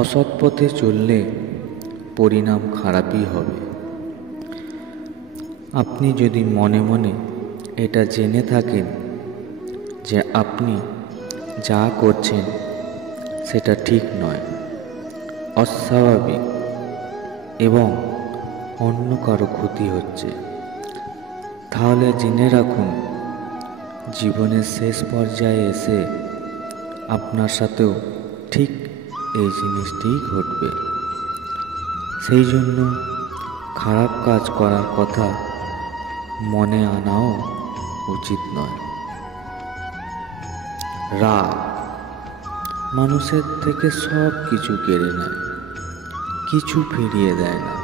অসৎ পথে চললে পরিণাম খারাপই হবে। আপনি যদি মনে মনে এটা জেনে থাকেন যে আপনি যা করছেন সেটা ঠিক নয়, অস্বাভাবিক এবং অন্য কারো ক্ষতি হচ্ছে, তাহলে জেনে রাখুন জীবনের শেষ পর্যায়ে এসে আপনার সাথেও ঠিক এই জিনিসটিই ঘটবে। সেই জন্য খারাপ কাজ করার কথা মনে আনাও উচিত নয়। রাগ মানুষের থেকে সব কিছু কেড়ে নেয়, কিছু ফিরিয়ে দেয় না।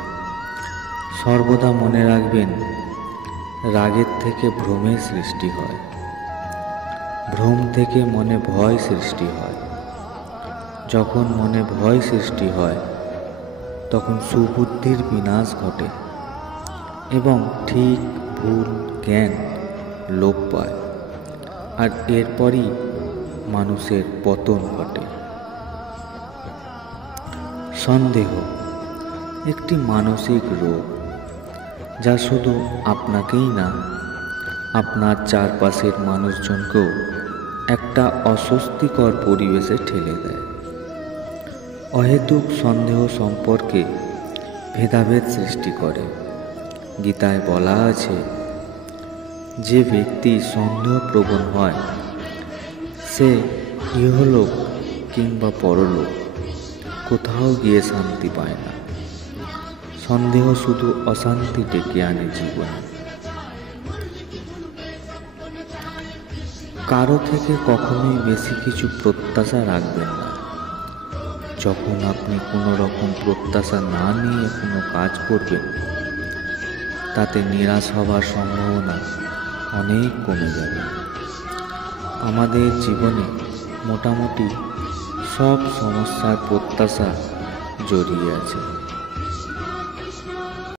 সর্বদা মনে রাখবেন, রাগের থেকে ভ্রমের সৃষ্টি হয়, ভ্রম থেকে মনে ভয় সৃষ্টি হয়। যখন মনে ভয় সৃষ্টি হয় তখন সুবুদ্ধির বিনাশ ঘটে এবং ঠিক ভুল জ্ঞান লোপ পায়, আর এরপরই মানুষের পতন ঘটে। সন্দেহ একটি মানসিক রোগ, যা শুধু আপনাকেই না, আপনার চারপাশের মানুষজনকেও একটা অস্বস্তিকর পরিবেশে ঠেলে দেয়। অহেতুক সন্দেহ সম্পর্কে ভেদাভেদ সৃষ্টি করে। গীতায় বলা আছে, যে ব্যক্তি সন্দেহপ্রবণ হয় সে ইহলোক কিংবা পরলোক কোথাও গিয়ে শান্তি পায় না। সন্দেহ শুধু অশান্তি ডেকে আনে জীবনে। কারো থেকে কখনোই বেশি কিছু প্রত্যাশা রাখবেন না। যখন আপনি কোনো রকম প্রত্যাশা না নিয়ে কোনো কাজ করবেন, তাতে নিরাশ হবার সম্ভাবনা অনেক কমে যাবে। আমাদের জীবনে মোটামুটি সব সমস্যার প্রত্যাশা জড়িয়ে আছে।